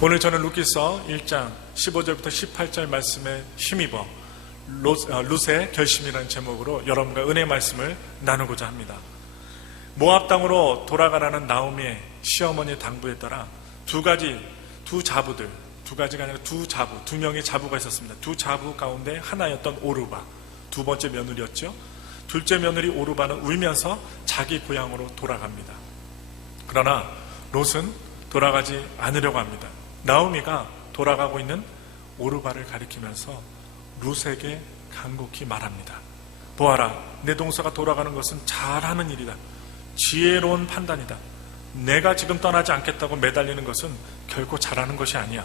오늘 저는 루키서 1장 15절부터 18절 말씀에 힘입어 룻의 결심이라는 제목으로 여러분과 은혜 말씀을 나누고자 합니다. 모압 땅으로 돌아가라는 나오미의 시어머니의 당부에 따라 두 가지가 아니라 두 명의 자부가 있었습니다. 두 자부 가운데 하나였던 오르바, 두 번째 며느리였죠. 둘째 며느리 오르바는 울면서 자기 고향으로 돌아갑니다. 그러나 롯은 돌아가지 않으려고 합니다. 나오미가 돌아가고 있는 오르바를 가리키면서 룻에게 간곡히 말합니다. 보아라, 내 동서가 돌아가는 것은 잘하는 일이다. 지혜로운 판단이다. 내가 지금 떠나지 않겠다고 매달리는 것은 결코 잘하는 것이 아니야.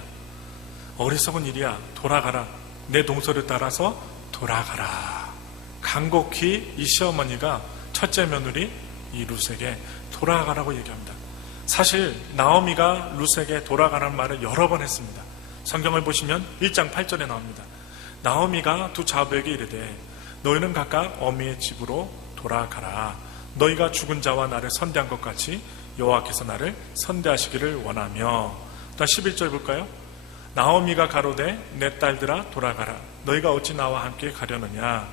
어리석은 일이야. 돌아가라. 내 동서를 따라서 돌아가라. 간곡히 이 시어머니가 첫째 며느리 이 룻에게 돌아가라고 얘기합니다. 사실 나오미가 룻에게 돌아가라는 말을 여러 번 했습니다. 성경을 보시면 1장 8절에 나옵니다. 나오미가 두 자부에게 이르되 너희는 각각 어미의 집으로 돌아가라. 너희가 죽은 자와 나를 선대한 것 같이 여호와께서 나를 선대하시기를 원하며. 또 11절 볼까요? 나오미가 가로되 내 딸들아 돌아가라. 너희가 어찌 나와 함께 가려느냐.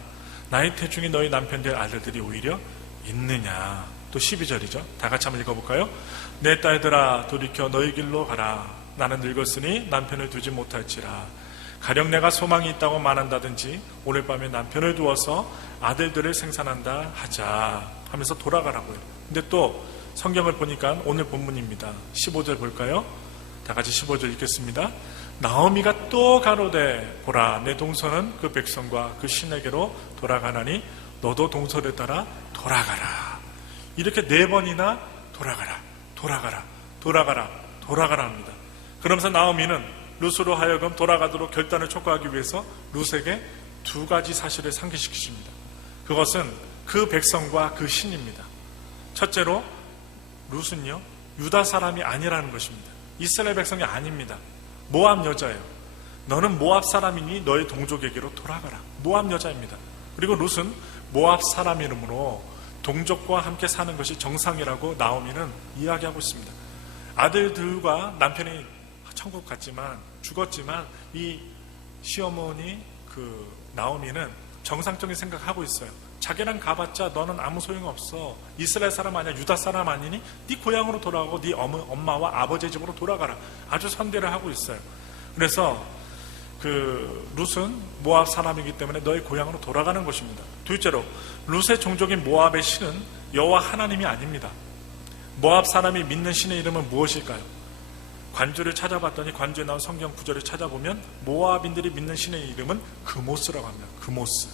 나의 태중에 너희 남편들 아들들이 오히려 있느냐. 또 12절이죠. 다 같이 한번 읽어볼까요? 내 딸들아 돌이켜 너희 길로 가라. 나는 늙었으니 남편을 두지 못할지라. 가령 내가 소망이 있다고 말한다든지 오늘 밤에 남편을 두어서 아들들을 생산한다 하자 하면서 돌아가라고요. 근데 또 성경을 보니까 오늘 본문입니다. 15절 볼까요? 다 같이 15절 읽겠습니다. 나오미가 또 가로되 보라, 내 동서는 그 백성과 그 신에게로 돌아가나니 너도 동서를 따라 돌아가라. 이렇게 4번이나 돌아가라 합니다. 그러면서 나오미는 룻으로 하여금 돌아가도록 결단을 촉구하기 위해서 룻에게 두 가지 사실을 상기시키십니다. 그것은 그 백성과 그 신입니다. 첫째로 룻은요, 유다 사람이 아니라는 것입니다. 이스라엘 백성이 아닙니다. 모압 여자예요. 너는 모압 사람이니 너의 동족에게로 돌아가라. 모압 여자입니다. 그리고 룻은 모압 사람이므로 동족과 함께 사는 것이 정상이라고 나오미는 이야기하고 있습니다. 아들들과 남편이 천국 갔지만 죽었지만 이 시어머니 나오미는 정상적인 생각하고 있어요. 자기랑 가봤자 너는 아무 소용없어. 이스라엘 사람 아니야. 유다 사람 아니니 네 고향으로 돌아가고 네 엄마와 아버지 집으로 돌아가라. 아주 선대를 하고 있어요. 그래서 룻은 모압 사람이기 때문에 너의 고향으로 돌아가는 것입니다. 둘째로 룻의 종족인 모압의 신은 여호와 하나님이 아닙니다. 모압 사람이 믿는 신의 이름은 무엇일까요? 관주를 찾아봤더니 관주에 나온 성경 구절을 찾아보면 모압인들이 믿는 신의 이름은 그모스라고 합니다. 그모스.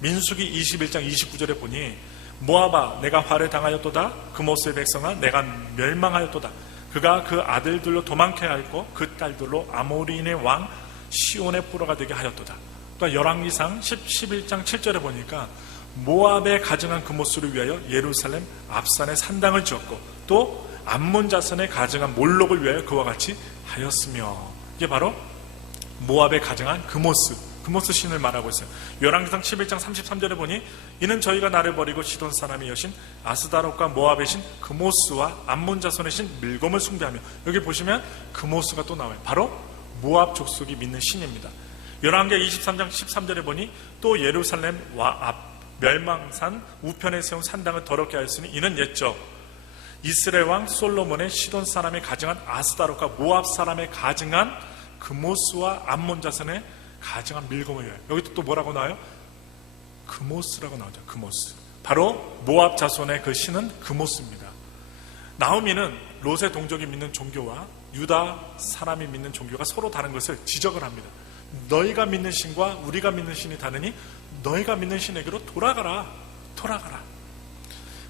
민수기 21장 29절에 보니 모압아 내가 화를 당하였도다. 그모스의 백성아 내가 멸망하였도다. 그가 그 아들들로 도망케 하였고 그 딸들로 아모리인의 왕 시온의 포로가 되게 하였도다. 또 열왕기상 11장 7절에 보니까 모압에 가증한 그모스를 위하여 예루살렘 앞산에 산당을 지었고 또 암몬 자손에 가증한 몰록을 위하여 그와 같이 하였으며. 이게 바로 모압에 가증한 그모스 신을 말하고 있어요. 열왕기상 11장 33절에 보니 이는 저희가 나를 버리고 시돈 사람의 여신 아스다롯과 모압의 신 그모스와 암몬 자손의 신 밀곰을 숭배하며. 여기 보시면 그모스가 또 나와요. 바로 모압 족속이 믿는 신입니다. 열왕기하 23장 13절에 보니 또 예루살렘 앞 멸망산 우편에 세운 산당을 더럽게 하였으니 이는 옛적 이스라엘 왕 솔로몬의 시돈 사람의 가증한 아스다롯과 모압 사람의 가증한 그모스와 암몬 자손의 가증한 밀곰을 위하여. 여기 또 뭐라고 나와요? 그모스라고 나오죠. 그모스. 바로 모압 자손의 그 신은 그모스입니다. 나오미는 롯의 동족이 믿는 종교와 유다 사람이 믿는 종교가 서로 다른 것을 지적을 합니다. 너희가 믿는 신과 우리가 믿는 신이 다르니 너희가 믿는 신에게로 돌아가라.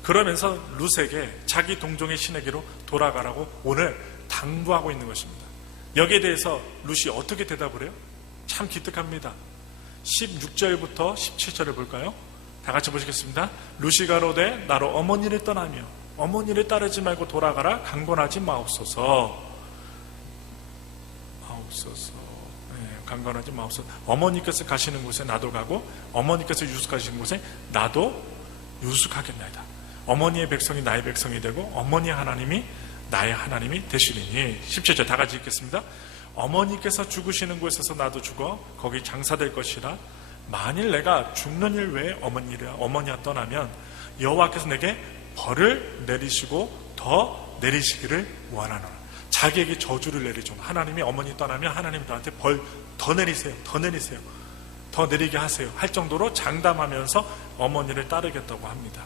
그러면서 룻에게 자기 동족의 신에게로 돌아가라고 오늘 당부하고 있는 것입니다. 여기에 대해서 룻이 어떻게 대답을 해요? 참 기특합니다. 16절부터 17절을 볼까요? 다 같이 보시겠습니다. 룻이 가로되 나로 어머니를 떠나며 어머니를 따르지 말고 돌아가라. 강권하지 마옵소서. 강건하지 마옵소서. 어머니께서 가시는 곳에 나도 가고 어머니께서 유숙하시는 곳에 나도 유숙하겠나이다. 어머니의 백성이 나의 백성이 되고 어머니의 하나님이 나의 하나님이 되시리니. 17절 다 같이 읽겠습니다. 어머니께서 죽으시는 곳에서 나도 죽어 거기 장사될 것이라. 만일 내가 죽는 일 외에 어머니가 떠나면 여호와께서 내게 벌을 내리시고 더 내리시기를 원하노라. 자기에게 저주를 내리죠. 하나님이 어머니 떠나면 하나님 저한테 벌 더 내리세요, 더 내리세요, 더 내리게 하세요 할 정도로 장담하면서 어머니를 따르겠다고 합니다.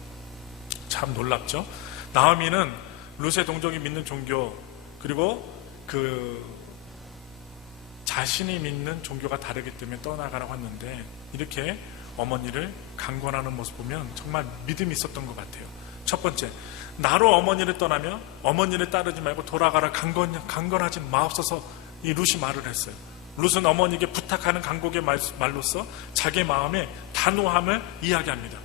참 놀랍죠. 나오미는 룻의 동족이 믿는 종교, 그리고 자신이 믿는 종교가 다르기 때문에 떠나가라고 했는데, 이렇게 어머니를 강권하는 모습 보면 정말 믿음이 있었던 것 같아요. 첫 번째, 나로 어머니를 떠나며 어머니를 따르지 말고 돌아가라, 강권하지 마옵소서, 이 룻이 말을 했어요. 룻은 어머니에게 부탁하는 간곡의 말로써 자기의 마음의 단호함을 이야기합니다.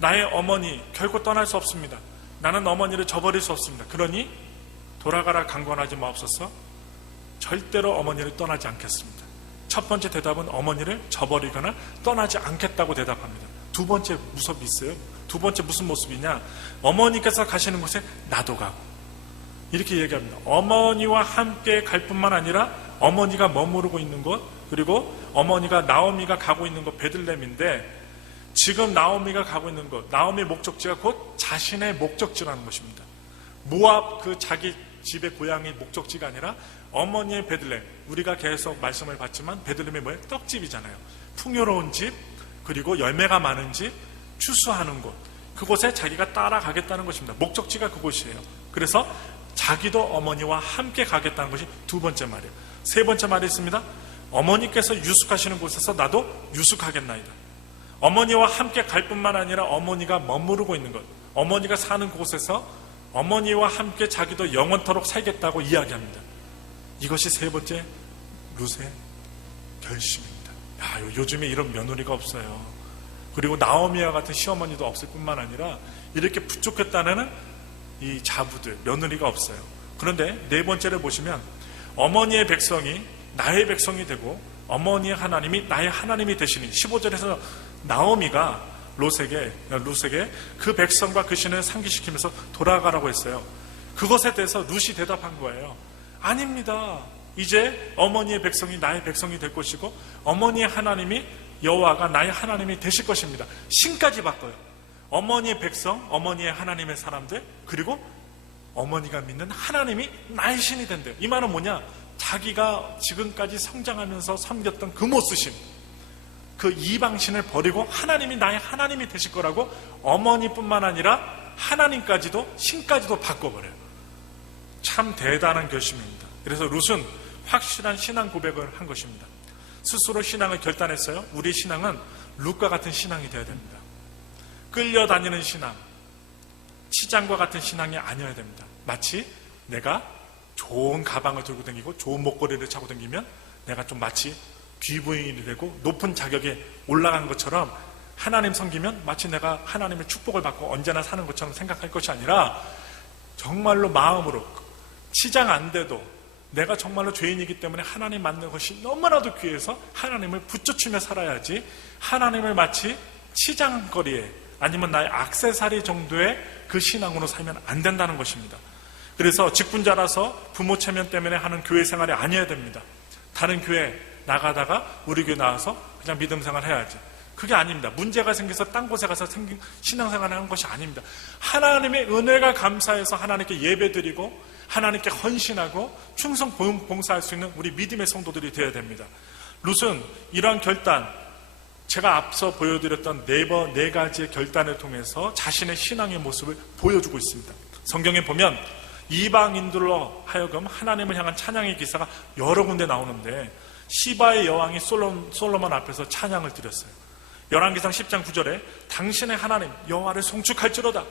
나의 어머니 결코 떠날 수 없습니다. 나는 어머니를 저버릴 수 없습니다. 그러니 돌아가라, 강권하지 마옵소서. 절대로 어머니를 떠나지 않겠습니다. 첫 번째 대답은 어머니를 저버리거나 떠나지 않겠다고 대답합니다. 두 번째 모습이 있어요. 두 번째 무슨 모습이냐? 어머니께서 가시는 곳에 나도 가고, 이렇게 얘기합니다. 어머니와 함께 갈 뿐만 아니라 어머니가 머무르고 있는 곳, 그리고 어머니가 나오미가 가고 있는 곳 베들레헴인데, 지금 나오미가 가고 있는 곳, 나오미의 목적지가 곧 자신의 목적지라는 것입니다. 모압 자기 집의 고향이 목적지가 아니라 어머니의 베들레헴. 우리가 계속 말씀을 받지만 베들레헴이 뭐예요? 떡집이잖아요. 풍요로운 집, 그리고 열매가 많은 집, 추수하는 곳, 그곳에 자기가 따라가겠다는 것입니다. 목적지가 그곳이에요. 그래서 자기도 어머니와 함께 가겠다는 것이 두 번째 말이에요. 세 번째 말이 있습니다. 어머니께서 유숙하시는 곳에서 나도 유숙하겠나이다. 어머니와 함께 갈 뿐만 아니라 어머니가 머무르고 있는 것, 어머니가 사는 곳에서 어머니와 함께 자기도 영원토록 살겠다고 이야기합니다. 이것이 세 번째 룻의 결심입니다. 요즘에 이런 며느리가 없어요. 그리고 나오미와 같은 시어머니도 없을 뿐만 아니라 이렇게 부족했다는 이 자부들, 며느리가 없어요. 그런데 네 번째를 보시면 어머니의 백성이 나의 백성이 되고 어머니의 하나님이 나의 하나님이 되시니, 15절에서 나오미가 룻에게 그 백성과 그 신을 상기시키면서 돌아가라고 했어요. 그것에 대해서 룻이 대답한 거예요. 아닙니다. 이제 어머니의 백성이 나의 백성이 될 것이고 어머니의 하나님이 여호와가 나의 하나님이 되실 것입니다. 신까지 바꿔요. 어머니의 백성, 어머니의 하나님의 사람들, 그리고 어머니가 믿는 하나님이 나의 신이 된대요. 이 말은 뭐냐? 자기가 지금까지 성장하면서 섬겼던 그 모쓰심, 그 이방신을 버리고 하나님이 나의 하나님이 되실 거라고 어머니뿐만 아니라 하나님까지도, 신까지도 바꿔버려요. 참 대단한 결심입니다. 그래서 룻은 확실한 신앙 고백을 한 것입니다. 스스로 신앙을 결단했어요. 우리 신앙은 룻과 같은 신앙이 되어야 됩니다. 끌려다니는 신앙, 치장과 같은 신앙이 아니어야 됩니다. 마치 내가 좋은 가방을 들고 다니고 좋은 목걸이를 차고 다니면 내가 좀 마치 귀부인이 되고 높은 자격에 올라간 것처럼 하나님 섬기면 마치 내가 하나님의 축복을 받고 언제나 사는 것처럼 생각할 것이 아니라 정말로 마음으로, 치장 안 돼도 내가 정말로 죄인이기 때문에 하나님 만난 것이 너무나도 귀해서 하나님을 붙여치며 살아야지, 하나님을 마치 치장거리에 아니면 나의 액세서리 정도의 그 신앙으로 살면 안 된다는 것입니다. 그래서 직분자라서 부모 체면 때문에 하는 교회 생활이 아니어야 됩니다. 다른 교회 나가다가 우리 교회 나와서 그냥 믿음 생활 해야지, 그게 아닙니다. 문제가 생겨서 딴 곳에 가서 신앙생활을 하는 것이 아닙니다. 하나님의 은혜가 감사해서 하나님께 예배드리고 하나님께 헌신하고 충성 봉사할 수 있는 우리 믿음의 성도들이 되어야 됩니다. 룻은 이러한 결단, 제가 앞서 보여드렸던 네 가지의 결단을 통해서 자신의 신앙의 모습을 보여주고 있습니다. 성경에 보면 이방인들로 하여금 하나님을 향한 찬양의 기사가 여러 군데 나오는데, 시바의 여왕이 솔로몬 앞에서 찬양을 드렸어요. 열왕기상 10장 9절에 당신의 하나님 여호와를 송축할지로다.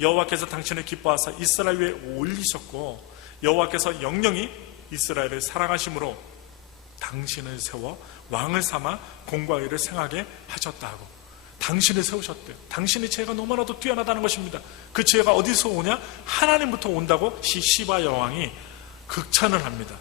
여호와께서 당신을 기뻐하사 이스라엘 위에 올리셨고 여호와께서 영영이 이스라엘을 사랑하심으로 당신을 세워 왕을 삼아 공과 의를 생하게 하셨다 하고, 당신을 세우셨대요. 당신의 지혜가 너무나도 뛰어나다는 것입니다. 그 지혜가 어디서 오냐? 하나님부터 온다고 시바 여왕이 극찬을 합니다.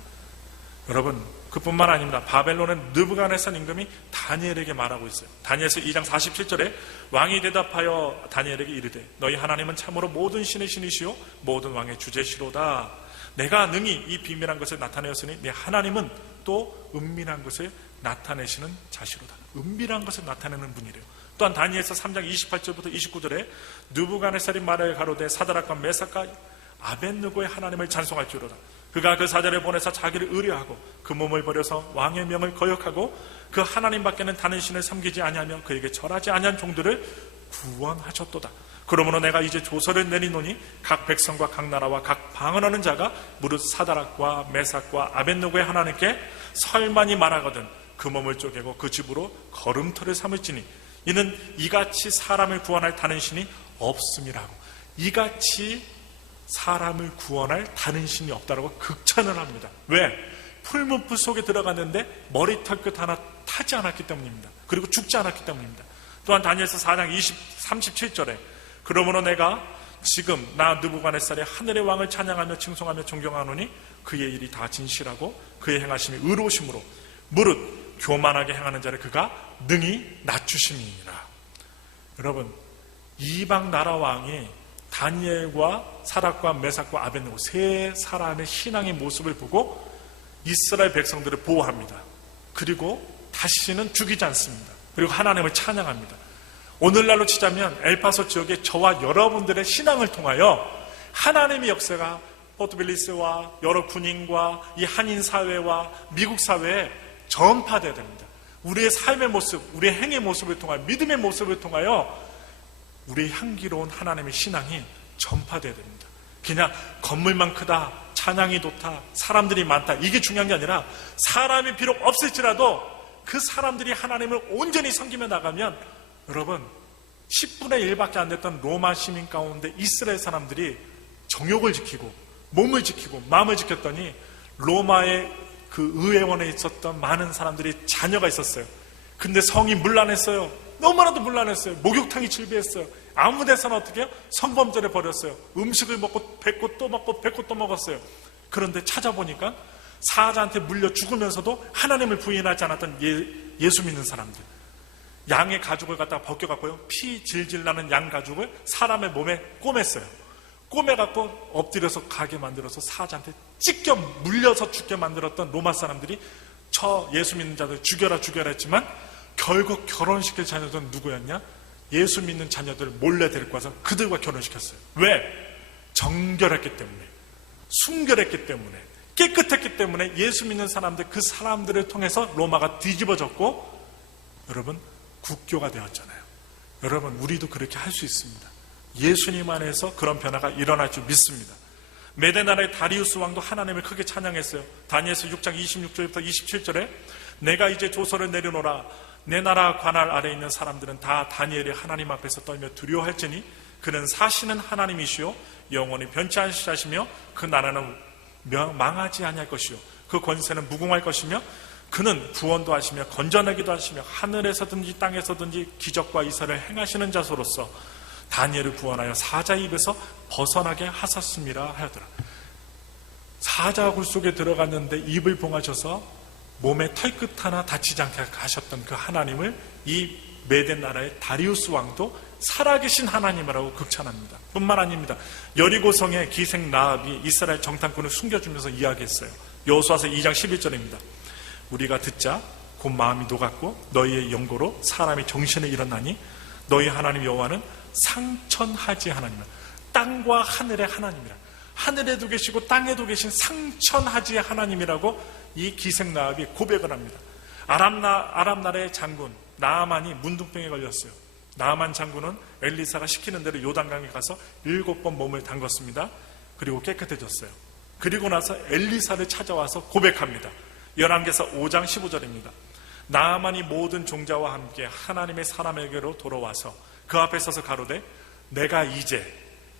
여러분, 그뿐만 아닙니다. 바벨론의 느부갓네살 임금이 다니엘에게 말하고 있어요. 다니엘서 2장 47절에 왕이 대답하여 다니엘에게 이르되 너희 하나님은 참으로 모든 신의 신이시요 모든 왕의 주제시로다. 내가 능히 이 비밀한 것을 나타내었으니 네 하나님은 또 은밀한 것을 나타내시는 자시로다. 은밀한 것을 나타내는 분이래요. 또한 다니엘서 3장 28절부터 29절에 느부갓네살이 말하여 가로되 사드락과 메삭과 아벳느고의 하나님을 찬송할지로다. 그가 그 사자를 보내서 자기를 의뢰하고 그 몸을 버려서 왕의 명을 거역하고 그 하나님 밖에는 다른 신을 섬기지 아니하며 그에게 절하지 아니한 종들을 구원하셨도다. 그러므로 내가 이제 조서를 내리노니 각 백성과 각 나라와 각 방언하는 자가 무릇 사드락과 메삭과 아벳느고의 하나님께 설만이 말하거든 그 몸을 쪼개고 그 집으로 걸음터를 삼을지니 이는 이같이 사람을 구원할 다른 신이 없음이라고. 이같이 사람을 구원할 다른 신이 없다라고 극찬을 합니다. 왜? 풀문풀 속에 들어갔는데 머리털 끝 하나 타지 않았기 때문입니다. 그리고 죽지 않았기 때문입니다. 또한 다니엘서 4장 37절에 그러므로 내가 지금 나 느부갓네살의 하늘의 왕을 찬양하며 칭송하며 존경하노니 그의 일이 다 진실하고 그의 행하심이 의로우심으로 무릇 교만하게 행하는 자를 그가 능히 낮추심이니라. 여러분, 이방 나라 왕이 다니엘과 사드락과 메삭과 아벳느고 세 사람의 신앙의 모습을 보고 이스라엘 백성들을 보호합니다. 그리고 다시는 죽이지 않습니다. 그리고 하나님을 찬양합니다. 오늘날로 치자면 엘파소 지역의 저와 여러분들의 신앙을 통하여 하나님의 역사가 포트빌리스와 여러 군인과 이 한인 사회와 미국 사회에 전파되어야 됩니다. 우리의 삶의 모습, 우리의 행의 모습을 통하여 믿음의 모습을 통하여 우리의 향기로운 하나님의 신앙이 전파되어야 됩니다. 그냥 건물만 크다, 찬양이 좋다, 사람들이 많다 이게 중요한 게 아니라 사람이 비록 없을지라도 그 사람들이 하나님을 온전히 섬기며 나가면 여러분 10분의 1밖에 안 됐던 로마 시민 가운데 이스라엘 사람들이 정욕을 지키고 몸을 지키고 마음을 지켰더니 로마의 그 의회원에 있었던 많은 사람들이 자녀가 있었어요. 근데 성이 문란했어요. 너무나도 문란했어요. 목욕탕이 질비했어요. 아무 데서나 어떻게 해요? 성범죄를 벌였어요. 음식을 먹고 뱉고 또 먹고 뱉고 또 먹었어요. 그런데 찾아보니까 사자한테 물려 죽으면서도 하나님을 부인하지 않았던 예수 믿는 사람들, 양의 가죽을 갖다가 벗겨갖고요 피 질질 나는 양 가죽을 사람의 몸에 꼬맸어요. 꼬매갖고 엎드려서 가게 만들어서 사자한테 찢겨 물려서 죽게 만들었던 로마 사람들이 저 예수 믿는 자들 죽여라 했지만 결국 결혼시킬 자녀들은 누구였냐? 예수 믿는 자녀들 몰래 데리고 와서 그들과 결혼시켰어요. 왜? 정결했기 때문에, 순결했기 때문에, 깨끗했기 때문에 예수 믿는 사람들, 그 사람들을 통해서 로마가 뒤집어졌고 여러분 국교가 되었잖아요. 여러분 우리도 그렇게 할 수 있습니다. 예수님 안에서 그런 변화가 일어날 줄 믿습니다. 메대 나라의 다리우스 왕도 하나님을 크게 찬양했어요. 다니엘서 6장 26절부터 27절에 내가 이제 조서를 내려놓으라. 내 나라 관할 아래에 있는 사람들은 다 다니엘이 하나님 앞에서 떨며 두려워할지니 그는 사시는 하나님이시요 영원히 변치 않으시며 그 나라는 망하지 아니할 것이요 그 권세는 무궁할 것이며 그는 구원도 하시며 건져내기도 하시며 하늘에서든지 땅에서든지 기적과 이사를 행하시는 자소로서 다니엘을 구원하여 사자 입에서 벗어나게 하셨음이라 하였더라. 사자 굴 속에 들어갔는데 입을 봉하셔서 몸에 털끝 하나 다치지 않게 하셨던 그 하나님을 이 메대 나라의 다리우스 왕도 살아계신 하나님이라고 극찬합니다. 뿐만 아닙니다. 여리고성의 기생 라합이 이스라엘 정탐꾼을 숨겨주면서 이야기했어요. 여호수아서 2장 11절입니다. 우리가 듣자 곧 마음이 녹았고 너희의 연고로 사람이 정신을 잃었나니 너희 하나님 여호와는 상천하지 하나님이라. 땅과 하늘의 하나님이라. 하늘에도 계시고 땅에도 계신 상천하지의 하나님이라고 이 기생 라합이 고백을 합니다. 아람 나라의 장군 나아만이 문둥병에 걸렸어요. 나아만 장군은 엘리사가 시키는 대로 요단강에 가서 7번 몸을 담궜습니다. 그리고 깨끗해졌어요. 그리고 나서 엘리사를 찾아와서 고백합니다. 열왕기서 5장 15절입니다. 나아만이 모든 종자와 함께 하나님의 사람에게로 돌아와서 그 앞에 서서 가로되 내가 이제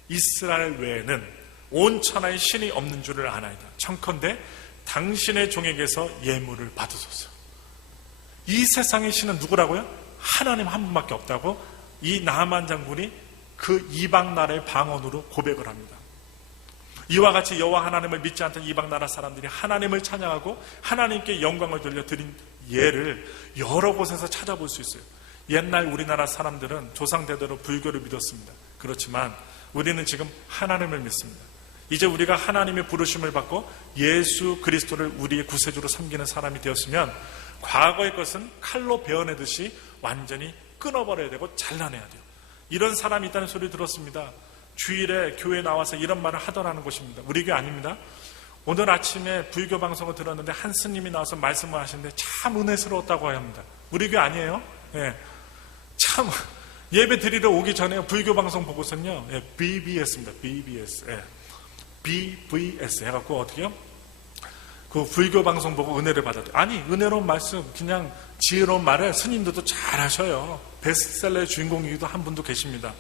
이스라엘 외에는 온 천하에 신이 없는 줄을 아나이다. 청컨대 당신의 종에게서 예물을 받으소서. 이 세상의 신은 누구라고요? 하나님 한 분밖에 없다고 이 나아만 장군이 그 이방 나라의 방언으로 고백을 합니다. 이와 같이 여호와 하나님을 믿지 않던 이방 나라 사람들이 하나님을 찬양하고 하나님께 영광을 돌려드린 예를 여러 곳에서 찾아볼 수 있어요. 옛날 우리나라 사람들은 조상대대로 불교를 믿었습니다. 그렇지만 우리는 지금 하나님을 믿습니다. 이제 우리가 하나님의 부르심을 받고 예수 그리스도를 우리의 구세주로 섬기는 사람이 되었으면 과거의 것은 칼로 베어내듯이 완전히 끊어버려야 되고 잘라내야 돼요. 이런 사람이 있다는 소리 들었습니다. 주일에 교회에 나와서 이런 말을 하더라는 것입니다. 우리 교회 아닙니다. 오늘 아침에 불교 방송을 들었는데 한 스님이 나와서 말씀을 하시는데 참 은혜스러웠다고 합니다. 우리 교회 아니에요? 예. 참 예배 드리러 오기 전에 불교 방송 보고서는요, BBS입니다. BBS. BVS 해갖고 어떻게요? 그 불교 방송 보고 은혜를 받았대요. 아니, 은혜로운 말씀, 그냥 지혜로운 말을 스님들도 잘 하셔요. 베스트셀러의 주인공이기도 한 분도 계십니다.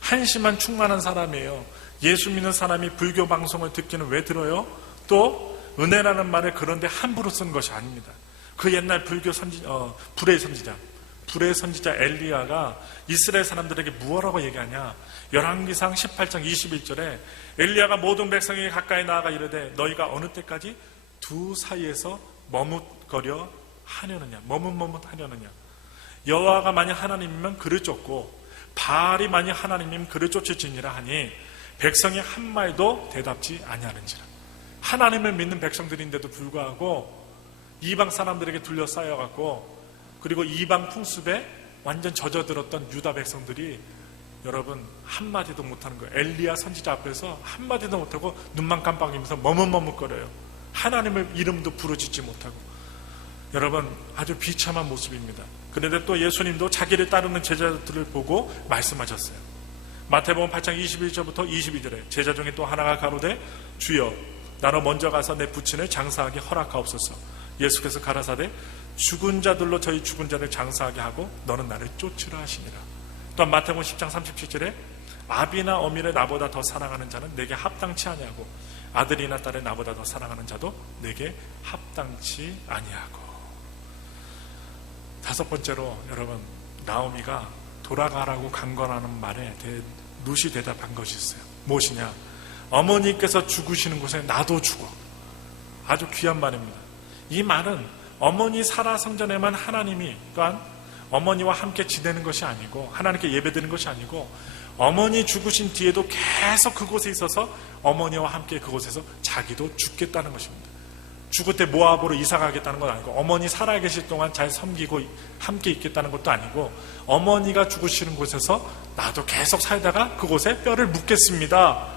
한심한 충만한 사람이에요. 예수 믿는 사람이 불교 방송을 듣기는 왜 들어요? 또 은혜라는 말을 그런데 함부로 쓴 것이 아닙니다. 그 옛날 불교 불의 선지자 엘리야가 이스라엘 사람들에게 무엇라고 얘기하냐? 열왕기상 18장 21절에 엘리야가 모든 백성에게 가까이 나아가 이르되 너희가 어느 때까지 두 사이에서 머뭇거려 하려느냐? 머뭇하려느냐? 여호와가 만약 하나님이면 그를 쫓고 바알이 만약 하나님이면 그를 쫓을지니라 하니 백성이 한 말도 대답지 아니하는지라. 하나님을 믿는 백성들인데도 불구하고 이방 사람들에게 둘러싸여갖고 그리고 이방 풍습에 완전 젖어들었던 유다 백성들이 여러분 한마디도 못하는 거예요. 엘리야 선지자 앞에서 한마디도 못하고 눈만 깜빡이면서 머뭇거려요. 하나님의 이름도 부르짖지 못하고. 여러분 아주 비참한 모습입니다. 그런데 또 예수님도 자기를 따르는 제자들을 보고 말씀하셨어요. 마태복음 8장 21절부터 22절에 제자 중에 또 하나가 가로되 주여 나로 먼저 가서 내 부친을 장사하게 허락하옵소서. 예수께서 가라사대 죽은 자들로 저희 죽은 자를 장사하게 하고 너는 나를 쫓으라 하시니라. 또한 마태복음 10장 37절에 아비나 어미를 나보다 더 사랑하는 자는 내게 합당치 아니하고 아들이나 딸을 나보다 더 사랑하는 자도 내게 합당치 아니하고. 다섯 번째로 여러분 나오미가 돌아가라고 강권하는 말에 룻이 대답한 것이 있어요. 무엇이냐? 어머니께서 죽으시는 곳에 나도 죽어. 아주 귀한 말입니다. 이 말은 어머니 살아 성전에만 하나님이 또한 어머니와 함께 지내는 것이 아니고 하나님께 예배드리는 것이 아니고 어머니 죽으신 뒤에도 계속 그곳에 있어서 어머니와 함께 그곳에서 자기도 죽겠다는 것입니다. 죽을 때 모압으로 이사 가겠다는 건 아니고 어머니 살아계실 동안 잘 섬기고 함께 있겠다는 것도 아니고 어머니가 죽으시는 곳에서 나도 계속 살다가 그곳에 뼈를 묻겠습니다.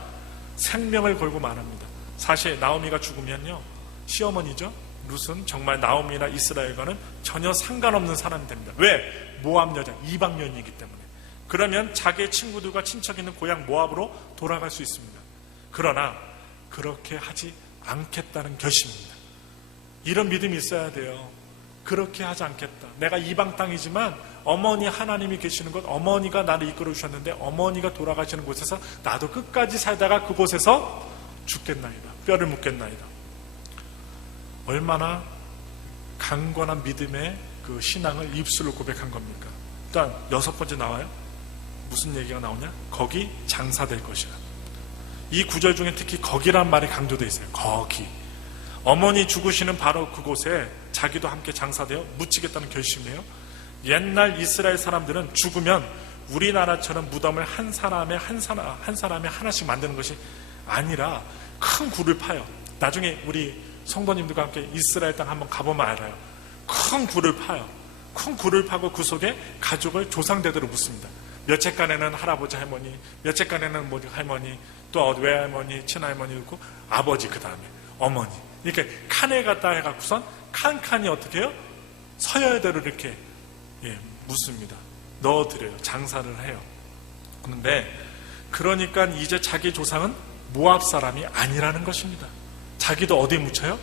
생명을 걸고 말합니다. 사실 나오미가 죽으면요 시어머니죠 룻은 정말 나오미나 이스라엘과는 전혀 상관없는 사람이 됩니다. 왜? 모압 여자 이방년이기 때문에. 그러면 자기의 친구들과 친척 있는 고향 모압으로 돌아갈 수 있습니다. 그러나 그렇게 하지 않겠다는 결심입니다. 이런 믿음이 있어야 돼요. 그렇게 하지 않겠다. 내가 이방 땅이지만 어머니 하나님이 계시는 곳, 어머니가 나를 이끌어 주셨는데 어머니가 돌아가시는 곳에서 나도 끝까지 살다가 그곳에서 죽겠나이다. 뼈를 묻겠나이다. 얼마나 강건한 믿음의 그 신앙을 입술로 고백한 겁니까? 일단 여섯 번째 나와요. 무슨 얘기가 나오냐? 거기 장사될 것이라. 이 구절 중에 특히 거기란 말이 강조되어 있어요. 거기. 어머니 죽으시는 바로 그곳에 자기도 함께 장사되어 묻히겠다는 결심이에요. 옛날 이스라엘 사람들은 죽으면 우리나라처럼 무덤을 한 사람에 하나씩 만드는 것이 아니라 큰 굴을 파요. 나중에 우리 성도님들과 함께 이스라엘 땅 한번 가보면 알아요. 큰 굴을 파요. 큰 굴을 파고 그 속에 가족을 조상대대로 묻습니다. 몇 채간에는 할아버지 할머니, 몇 채간에는 뭐 할머니, 또 외할머니, 친할머니 있고 아버지 그 다음에 어머니. 이렇게 칸에 갖다 해갖고선 칸칸이 어떻게 해요? 서열대로 이렇게 묻습니다. 넣어드려요. 장사를 해요. 그런데 그러니까 이제 자기 조상은 모압 사람이 아니라는 것입니다. 자기도 어디에 묻혀요?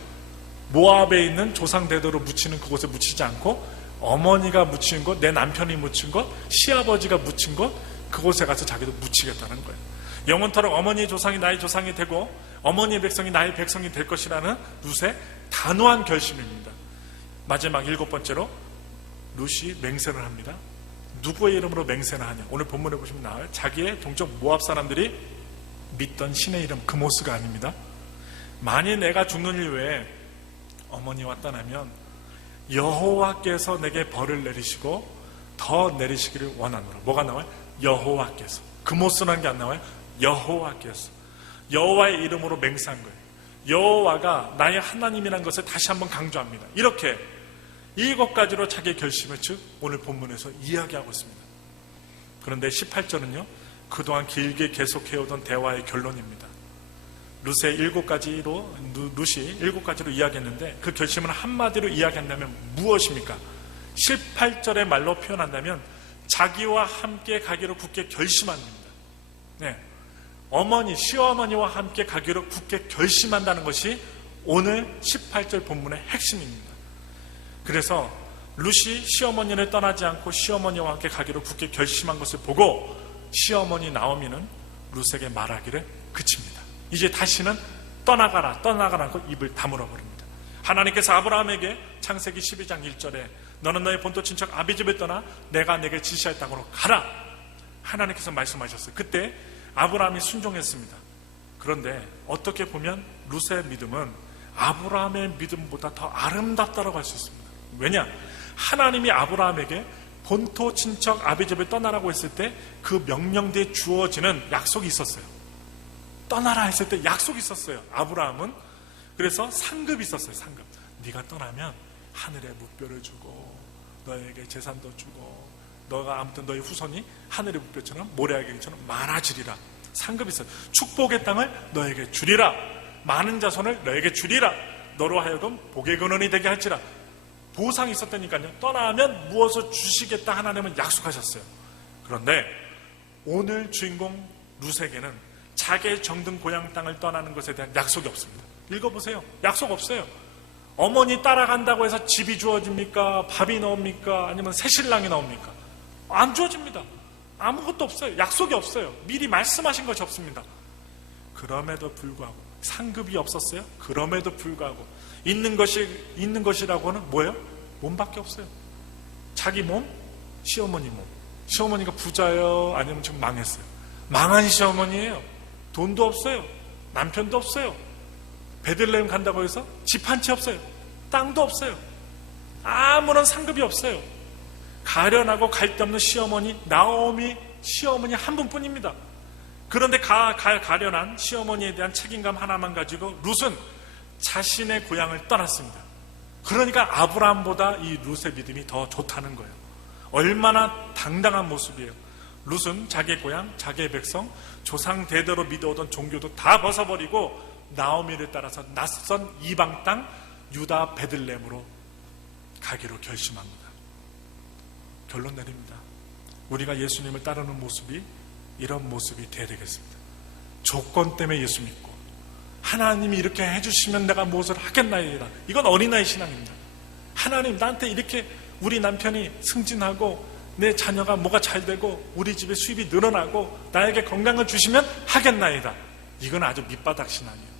모압에 있는 조상대대로 묻히는 그곳에 묻히지 않고 어머니가 묻힌 곳, 내 남편이 묻힌 곳, 시아버지가 묻힌 곳, 그곳에 가서 자기도 묻히겠다는 거예요. 영원토록 어머니의 조상이 나의 조상이 되고 어머니의 백성이 나의 백성이 될 것이라는 룻의 단호한 결심입니다. 마지막 일곱 번째로 룻이 맹세를 합니다. 누구의 이름으로 맹세를 하냐? 오늘 본문에 보시면 나와요. 자기의 동쪽 모압 사람들이 믿던 신의 이름 그모스가 아닙니다. 만일 내가 죽는 일 외에 어머니와 떠나면 여호와께서 내게 벌을 내리시고 더 내리시기를 원하노라. 뭐가 나와요? 여호와께서. 그모스라는 게 안 나와요? 여호와께서. 여호와의 이름으로 맹세한 거예요. 여호와가 나의 하나님이라는 것을 다시 한번 강조합니다. 이렇게 7가지로 자기의 결심을 즉 오늘 본문에서 이야기하고 있습니다. 그런데 18절은요, 그동안 길게 계속해오던 대화의 결론입니다. 룻의 7가지로, 룻이 7가지로 이야기했는데 그 결심을 한마디로 이야기한다면 무엇입니까? 18절의 말로 표현한다면 자기와 함께 가기로 굳게 결심합니다. 네. 어머니, 시어머니와 함께 가기로 굳게 결심한다는 것이 오늘 18절 본문의 핵심입니다. 그래서 룻이 시어머니를 떠나지 않고 시어머니와 함께 가기로 굳게 결심한 것을 보고 시어머니 나오미는 룻에게 말하기를 그칩니다. 이제 다시는 떠나가라고 입을 다물어 버립니다. 하나님께서 아브라함에게 창세기 12장 1절에 너는 너의 본토 친척 아비집을 떠나 내가 내게 지시할 땅으로 가라, 하나님께서 말씀하셨어요. 그때 아브라함이 순종했습니다. 그런데 어떻게 보면 룻의 믿음은 아브라함의 믿음보다 더 아름답다고 할 수 있습니다. 왜냐? 하나님이 아브라함에게 본토 친척 아비집을 떠나라고 했을 때 그 명령대에 주어지는 약속이 있었어요. 떠나라 했을 때 약속이 있었어요. 아브라함은. 그래서 상급이 있었어요. 상급. 네가 떠나면 하늘에 묵뼈를 주고 너에게 재산도 주고 너가 아무튼 너의 후손이 하늘의 묵뼈처럼 모래알갱이처럼 많아지리라. 상급이 있어요. 축복의 땅을 너에게 주리라. 많은 자손을 너에게 주리라. 너로 하여금 복의 근원이 되게 할지라. 보상이 있었다니까요. 떠나면 무엇을 주시겠다 하나님은 약속하셨어요. 그런데 오늘 주인공 룻에게는 자기의 정든 고향 땅을 떠나는 것에 대한 약속이 없습니다. 읽어보세요. 약속 없어요. 어머니 따라간다고 해서 집이 주어집니까? 밥이 나옵니까? 아니면 새신랑이 나옵니까? 안 주어집니다. 아무것도 없어요. 약속이 없어요. 미리 말씀하신 것이 없습니다. 그럼에도 불구하고 상급이 없었어요. 그럼에도 불구하고 있는 것이라고는 뭐예요? 몸밖에 없어요. 자기 몸, 시어머니 몸. 시어머니가 부자예요? 아니면 지금 망했어요? 망한 시어머니예요. 돈도 없어요. 남편도 없어요. 베들레헴 간다고 해서 집 한 채 없어요. 땅도 없어요. 아무런 상급이 없어요. 가련하고 갈데 없는 시어머니 나오미 시어머니 한 분뿐입니다. 그런데 가련한 시어머니에 대한 책임감 하나만 가지고 룻은 자신의 고향을 떠났습니다. 그러니까 아브라함보다 이 룻의 믿음이 더 좋다는 거예요. 얼마나 당당한 모습이에요. 룻은 자기의 고향, 자기의 백성, 조상 대대로 믿어오던 종교도 다 벗어버리고 나오미를 따라서 낯선 이방 땅 유다 베들레헴으로 가기로 결심합니다. 결론 내립니다. 우리가 예수님을 따르는 모습이 이런 모습이 돼야 되겠습니다. 조건 때문에 예수 믿고 하나님이 이렇게 해주시면 내가 무엇을 하겠나이다. 이건 어린아이 신앙입니다. 하나님 나한테 이렇게 우리 남편이 승진하고 내 자녀가 뭐가 잘 되고 우리 집에 수입이 늘어나고 나에게 건강을 주시면 하겠나이다. 이건 아주 밑바닥 신앙이에요.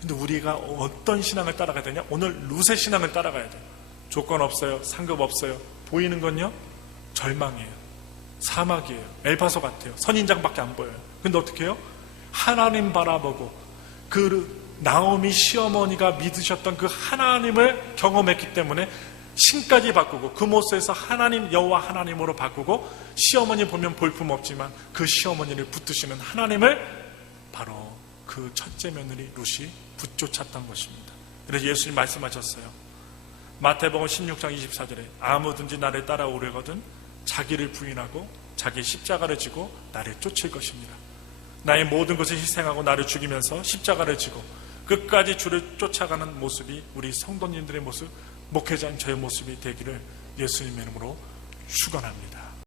근데 우리가 어떤 신앙을 따라가야 되냐? 오늘 룻의 신앙을 따라가야 돼요. 조건 없어요. 상급 없어요. 보이는 건요? 절망이에요. 사막이에요. 엘파소 같아요. 선인장밖에 안 보여요. 근데 어떻게 해요? 하나님 바라보고 그 나오미 시어머니가 믿으셨던 그 하나님을 경험했기 때문에 신까지 바꾸고 그 모습에서 하나님 여호와 하나님으로 바꾸고 시어머니 보면 볼품없지만 그 시어머니를 붙드시는 하나님을 바로 그 첫째 며느리 룻이 붙쫓았던 것입니다. 그래서 예수님 말씀하셨어요. 마태복음 16장 24절에 아무든지 나를 따라오려거든 자기를 부인하고 자기 십자가를 지고 나를 쫓을 것입니다. 나의 모든 것을 희생하고 나를 죽이면서 십자가를 지고 끝까지 주를 쫓아가는 모습이 우리 성도님들의 모습, 목회자인 저의 모습이 되기를 예수님의 이름으로 축원합니다.